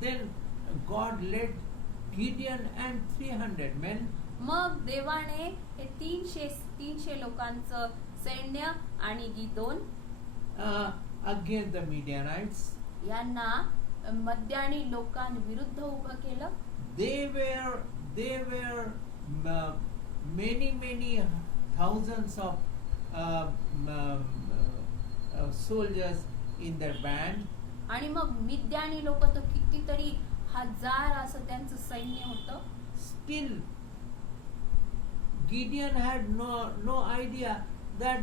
then God led Gideon and 300 men. मग देवाने हे 300 लोकांचं सैन्य आणि गिदोन Against the Midianites. यांना मद्यानी लोकांविरुद्ध उभं केलं. They were many thousands of soldiers in their band. आणि मग मिद्यानी लोक तर कितीतरी हजार असं त्यांचं सैन्य होतं. Still, Gideon had no idea that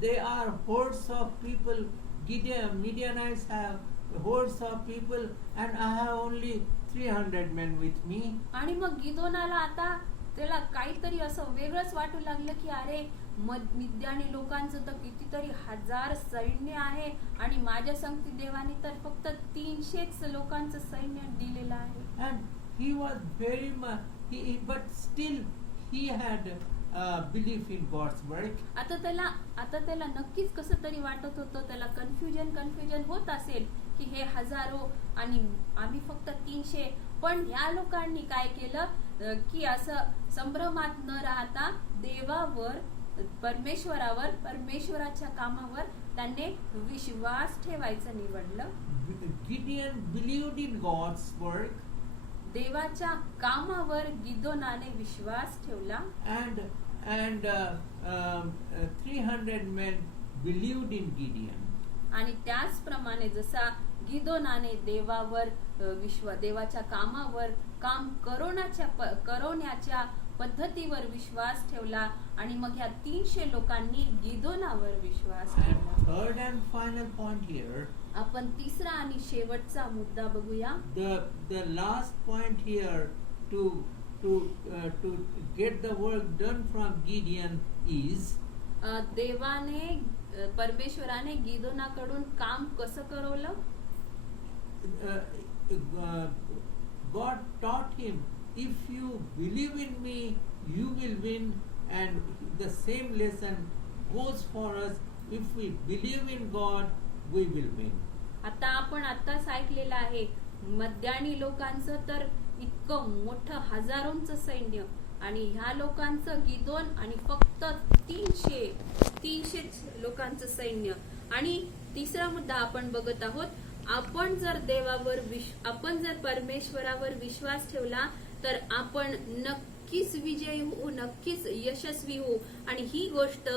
they are hordes of people. Midianites have hordes of people, and I have only 300 men with me. आणि मग गिदोनाला आता त्याला काहीतरी असं वेगळंच वाटू लागलं की अरे मिद्यानी लोकांचं तर कितीतरी हजार सैन्य आहे आणि माझ्या संगती देवाने तर फक्त 300च लोकांचं सैन्य दिलेलं आहे. And he was very much, but still he had belief in God's work. आता त्याला नक्कीच कसं तरी वाटत होतं, त्याला कन्फ्युजन होत असेल की हे हजारो आणि आम्ही फक्त 300. पण ह्या लोकांनी काय केलं की असं संभ्रमात न राहता देवावर, परमेश्वरावर, परमेश्वराच्या कामावर त्यांनी विश्वास ठेवायचं निवडलं. Gideon believed in God's work. देवाच्या कामावर गिदोनाने विश्वास ठेवला. And 300 men believed in Gideon. आणि त्याचप्रमाणे जसा गिदोनाने देवावर देवाच्या कामावर काम करवण्याच्या पद्धतीवर विश्वास ठेवला आणि मग ह्या 300 लोकांनी गिदोनावर विश्वास ठेवला. Third and final point here. आपण तिसरा आणि शेवटचा मुद्दा बघूया. The last point here to get the work done from Gideon is परमेश्वराने गिदोनाकडून काम कसं करवलं. God taught him, if you believe in me, you will win, and the same lesson goes for us. If we believe in God, we will win. आता आपण आताच ऐकलेलं आहे, मद्यानी लोकांचं तर इतकं मोठं हजारोंचं सैन्य आणि ह्या लोकांचं गिदोन आणि फक्त 300 लोकांचं सैन्य. आणि तिसरा मुद्दा आपण बघत आहोत, आपण जर परमेश्वरावर विश्वास ठेवला तर आपण नक्कीच विजयी होऊ, नक्कीच यशस्वी होऊ. आणि ही गोष्ट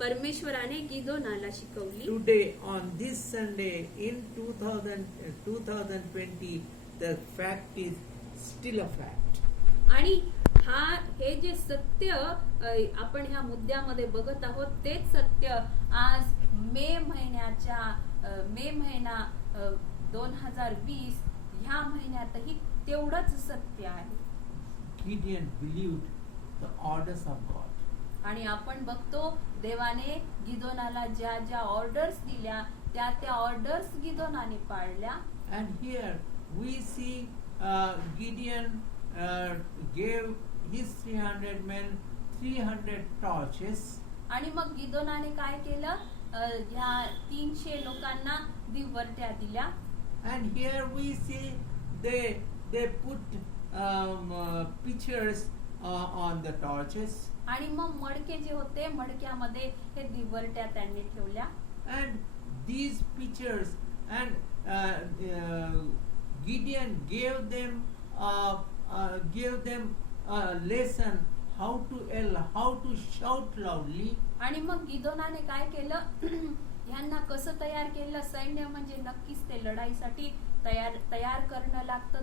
परमेश्वराने गिदोनाला शिकवली. Today on this Sunday in 2020, the fact is still a fact. आणि हे जे सत्य आपण ह्या मुद्द्यामध्ये बघत आहोत तेच सत्य आज मे महिना 2020 ह्या महिन्यातही तेवढंच सत्य आहे. Gideon believed the orders of God. आणि आपण बघतो देवाने गिदोनाला ज्या ऑर्डर्स दिल्या त्या ऑर्डर्स गिदोनाने पाळल्या. And here we see Gideon gave his 300 men 300 torches. आणि मग गिदोनाने काय केलं, ह्या 300 लोकांना दिववरत्या दिल्या. And here we see they put pitchers on the torches. आणि मग मडके जे होते मडक्यामध्ये हे दिववरत्या त्यांनी ठेवल्या. And these pitchers and Gideon gave them a lesson how to yell, how to shout loudly. आणि मग गिदोनाने काय केलं, ह्यांना कसं तयार केलं. सैन्य म्हणजे नक्कीच ते लढाईसाठी तयार करणं लागतं,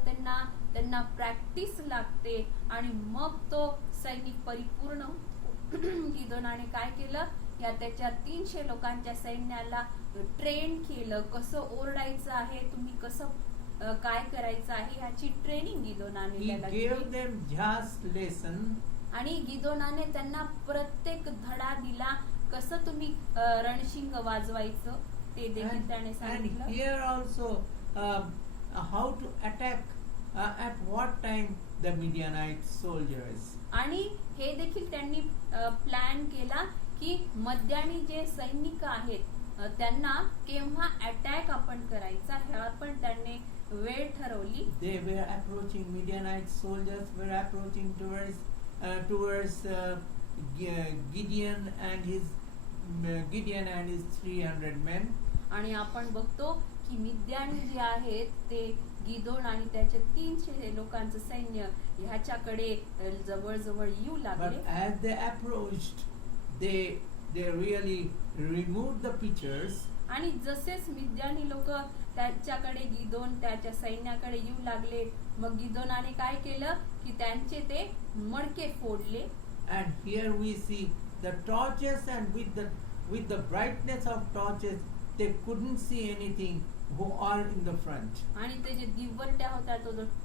त्यांना प्रॅक्टिस लागते. आणि मग तो सैनिक परिपूर्ण गिदोनाने काय केलं, या त्याच्या 300 लोकांच्या सैन्याला ट्रेन केलं, कसं ओरडायचं आहे, तुम्ही कसं काय करायचं आहे ह्याची ट्रेनिंग गिदोनाने lesson. आणि गिदोनाने त्यांना प्रत्येक धडा दिला, कसं तुम्ही रणशिंग वाजवायचं ते देखील त्याने सांगितलं. And here also how to attack at what time the Midianite soldiers. आणि हे देखील त्यांनी प्लॅन केला की मद्यानी जे सैनिक आहेत त्यांना केव्हा अटॅक आपण करायचा हे आपण त्यांनी वेळ ठरवली. They were approaching, Midianite soldiers were approaching towards Gideon and his 300 men. आणि आपण बघतो की मिद्यानी जे आहेत ते गिदोन आणि त्याच्या 300 लोकांचं सैन्य ह्याच्याकडे जवळ येऊ लागले. But as they approached, they really removed the pitchers. आणि जसेच मिद्यानी लोक त्याच्याकडे गिदोन त्याच्या सैन्याकडे येऊ लागले, मग गिदोनाने काय केलं की त्यांचे ते मडके फोडले. And here we see the torches, and with the brightness of torches, they couldn't see anything who are in the front. आणि ते जे दिवट्या होत्या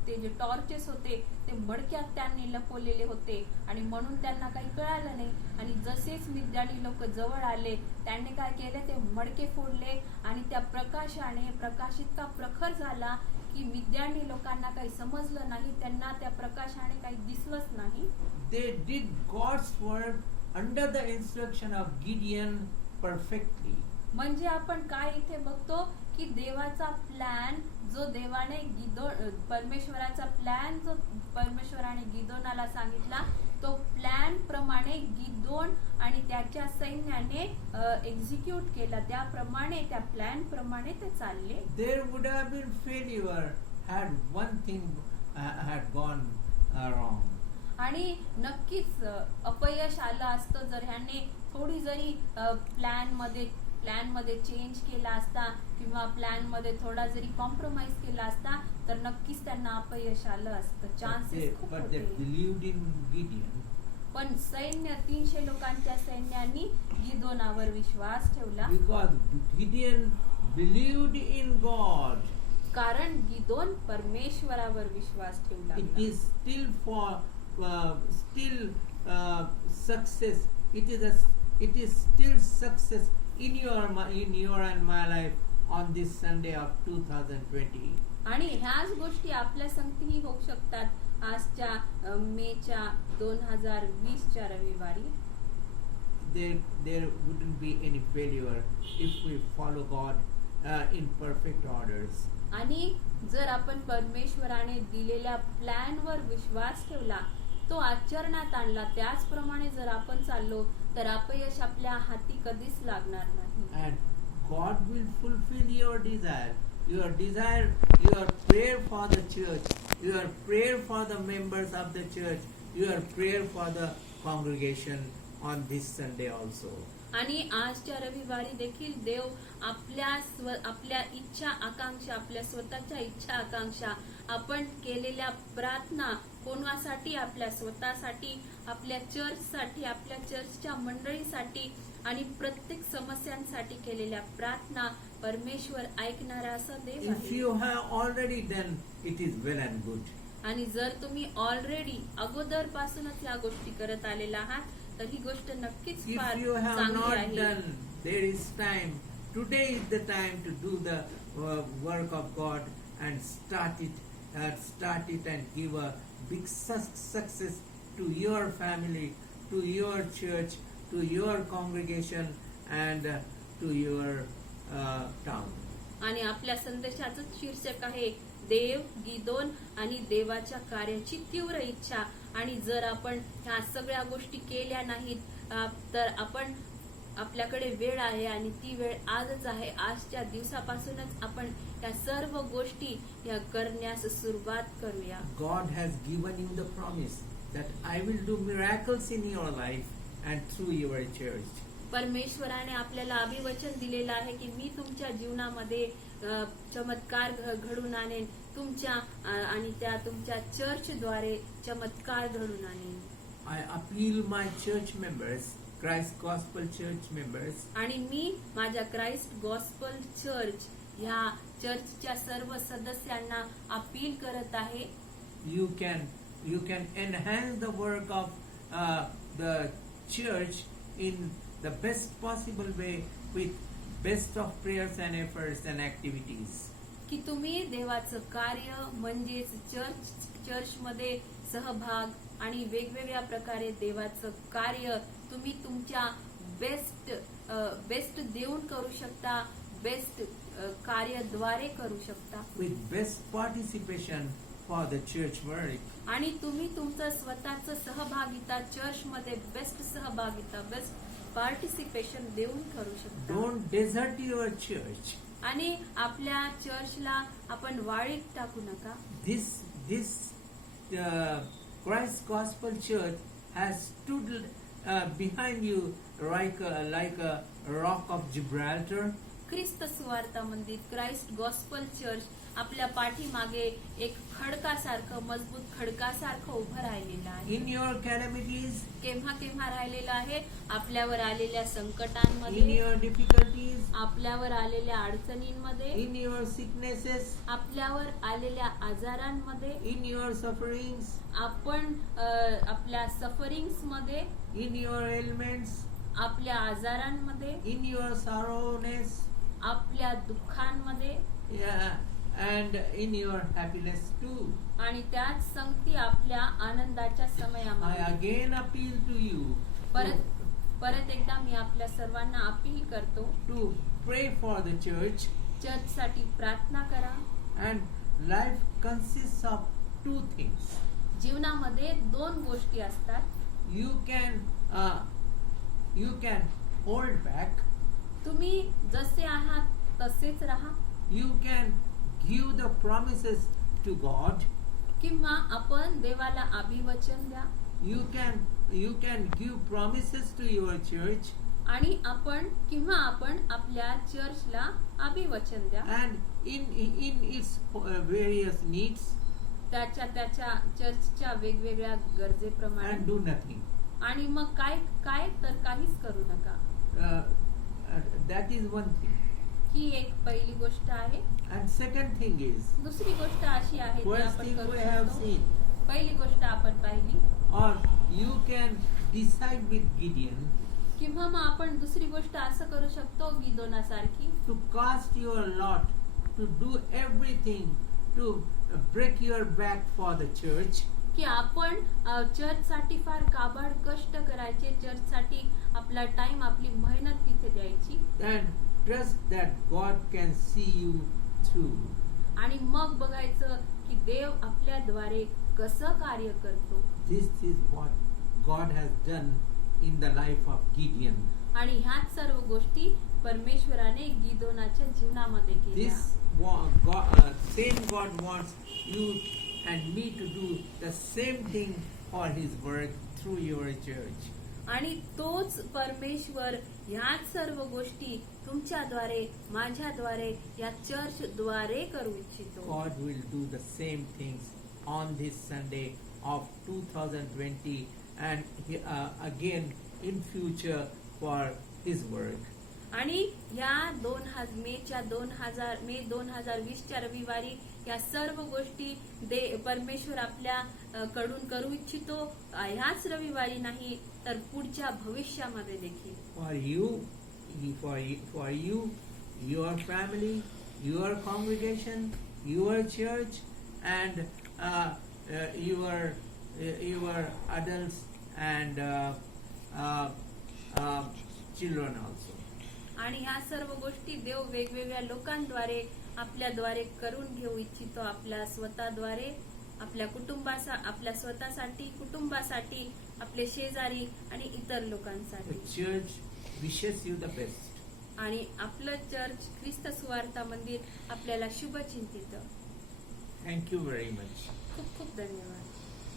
ते जे टॉर्चेस होते ते मडक्यात त्यांनी लपवलेले होते आणि म्हणून त्यांना काही कळालं नाही. आणि जसेच मिद्यानी लोक जवळ आले त्यांनी काय केले, ते मडके फोडले आणि त्या प्रकाशाने प्रकाश इतका प्रखर झाला की मिद्यानी लोकांना काही समजलं नाही, त्यांना त्या प्रकाशाने काही दिसलंच नाही. They did God's work under the instruction of Gideon perfectly. म्हणजे आपण काय इथे बघतो की देवाचा प्लॅन जो देवाने परमेश्वराचा प्लॅन जो परमेश्वराने गिदोनाला सांगितला, तो प्लॅन प्रमाणे गिदोन आणि त्याच्या सैन्याने एक्झिक्यूट केला. त्याप्रमाणे त्या प्लॅन प्रमाणे ते चालले. There would have been failure had one thing had gone wrong. आणि नक्कीच अपयश आलं असतं जर ह्याने थोडी जरी प्लॅन मध्ये चेंज केला असता किंवा प्लॅन मध्ये थोडा जरी कॉम्प्रोमाइज केला असता तर नक्कीच त्यांना अपयश आलं असतं. चान्सेस खूप But they होते. believed in Gideon. पण सैन्य 300 लोकांच्या सैन्यानी गिदोनावर विश्वास ठेवला. Because Gideon believed in God. कारण गिदोन परमेश्वरावर विश्वास ठेवला. It is success. It is still success in your and my life on this Sunday of 2020. आणि ह्याच गोष्टी आपल्या संगतीही होऊ शकतात आजच्या मेच्या 2020च्या रविवारी. There wouldn't be any failure if we follow God in perfect orders. आणि जर आपण परमेश्वराने दिलेल्या प्लॅनवर विश्वास ठेवला, तो आचरणात आणला, त्याचप्रमाणे जर आपण चाललो तर अपयश आपल्या हाती कधीच लागणार नाही. And God will fulfill your desire, your prayer for the church, your prayer for the members of the church, your prayer for the congregation on this Sunday also. आणि आजच्या रविवारी देखील देव आपल्या इच्छा आकांक्षा, आपल्या स्वतःच्या इच्छा आकांक्षा, आपण केलेल्या प्रार्थना कोणासाठी, आपल्या स्वतःसाठी, आपल्या चर्चसाठी, आपल्या चर्चच्या मंडळीसाठी आणि प्रत्येक समस्यांसाठी केलेल्या प्रार्थना परमेश्वर ऐकणारा असा देव If आहे. you have already done, it is well and good. आणि जर तुम्ही ऑलरेडी अगोदर पासूनच या गोष्टी करत आलेला आहात तर ही गोष्ट नक्कीच If फार you have चांगली not आहे. done, there is time. Today is the time to do the work of God and start it and give a big success to your family, to your church, to your congregation, and to your town. आणि आपल्या संदेशाचं शीर्षक आहे देव, गिदोन आणि देवाच्या कार्याची तीव्र इच्छा. आणि जर आपण ह्या सगळ्या गोष्टी केल्या नाहीत तर आपल्याकडे वेळ आहे आणि ती वेळ आजच आहे. आजच्या दिवसापासूनच आपण या सर्व गोष्टी या करण्यास सुरुवात करूया. God has given you the promise that I will do miracles in your life and through your church. परमेश्वराने आपल्याला अभिवचन दिलेलं आहे की मी तुमच्या जीवनामध्ये चमत्कार घडून आणेन, तुमच्या आणि त्या तुमच्या चर्चद्वारे चमत्कार घडून आणेन. I appeal my church members, Christ Gospel Church members, आणि मी माझ्या क्राइस्ट गॉस्पल चर्च ह्या चर्चच्या सर्व सदस्यांना अपील करत आहे. you can enhance the work of the church in the best possible way with best of prayers and efforts and activities. की तुम्ही देवाचं कार्य म्हणजेच चर्चमध्ये सहभाग आणि वेगवेगळ्या प्रकारे देवाचं कार्य तुम्ही तुमच्या बेस्ट देऊन करू शकता, बेस्ट कार्यद्वारे करू शकता. with best participation for the church work. आणि तुम्ही तुमचं स्वतःचं सहभागिता चर्च मध्ये बेस्ट सहभागिता बेस्ट पार्टिसिपेशन देऊन करू शकता. Don't desert your church. आणि आपल्या चर्चला आपण वाळीत टाकू नका. This Christ Gospel Church has stood behind you like a rock of Gibraltar. ख्रिस्त सुवार्ता मंदिर क्राइस्ट गॉस्पल चर्च आपल्या पाठीमागे एक खडकासारखं मजबूत खडकासारखं उभं राहिलेलं आहे. In your calamities, केव्हा केव्हा राहिलेलं आहे? आपल्यावर आलेल्या in संकटांमध्ये, your difficulties, आपल्यावर आलेल्या अडचणींमध्ये, in your sicknesses, आपल्यावर आलेल्या आजारांमध्ये, in your sufferings, आपण आपल्या सफरिंग्स मध्ये, in your ailments, आपल्या आजारांमध्ये, in your sorrowness, आपल्या दुःखांमध्ये, and in your happiness too. आणि त्याच संगती आपल्या आनंदाच्या I समयामध्ये. again appeal to you परत एकदा मी आपल्या सर्वांना अपील करतो, to pray for the church. चर्चसाठी प्रार्थना करा. And life consists of two things. जीवनामध्ये दोन गोष्टी असतात. You can hold back. तुम्ही जसे आहात तसेच राहा, You can give the promises to God. किंवा आपण देवाला अभिवचन द्या. You can give promises to your church. आणि आपण आपल्या चर्चला अभिवचन द्या. And in its various needs, त्याच्या चर्चच्या वेगवेगळ्या गरजेप्रमाणे. and do nothing. आणि मग काय तर काहीच करू नका. That is one thing. ही एक पहिली गोष्ट आहे. And second thing is, दुसरी गोष्ट अशी आहे जी first आपण thing करू we have शकतो. seen, पहिली गोष्ट आपण पाहिली. or you can decide with Gideon किंवा मग आपण दुसरी गोष्ट असं करू शकतो गिदोनासारखी, to cast your lot, to do everything to break your back for the church. की आपण चर्चसाठी फार काबाड कष्ट करायचे, चर्चसाठी आपला टाइम आपली मेहनत तिथे द्यायची, And trust that God can see you through. आणि मग बघायचं की देव आपल्याद्वारे कसं कार्य करतो. This is what God has done in the life of Gideon. आणि ह्याच सर्व गोष्टी परमेश्वराने गिदोनाच्या जीवनामध्ये केल्या. Same God wants you and me to do the same thing for His work through your church. आणि तोच परमेश्वर ह्याच सर्व गोष्टी तुमच्याद्वारे माझ्याद्वारे या चर्चद्वारे करू इच्छितो. God will do the same things on this Sunday of 2020 and again in future for His work. आणि या मे 2020च्या रविवारी या सर्व गोष्टी परमेश्वर आपल्या कडून करू इच्छितो. ह्याच रविवारी नाही तर पुढच्या भविष्यामध्ये देखील. For you, your family, your congregation, your church, and your adults and children also. आणि ह्या सर्व गोष्टी देव वेगवेगळ्या लोकांद्वारे आपल्याद्वारे करून घेऊ इच्छितो. आपल्या स्वतःद्वारे, आपल्या स्वतःसाठी, कुटुंबासाठी, आपले शेजारी आणि इतर लोकांसाठी. The church wishes you the best. आणि आपलं चर्च ख्रिस्त सुवार्ता मंदिर आपल्याला शुभचिंतित. Thank you very much. खूप खूप धन्यवाद.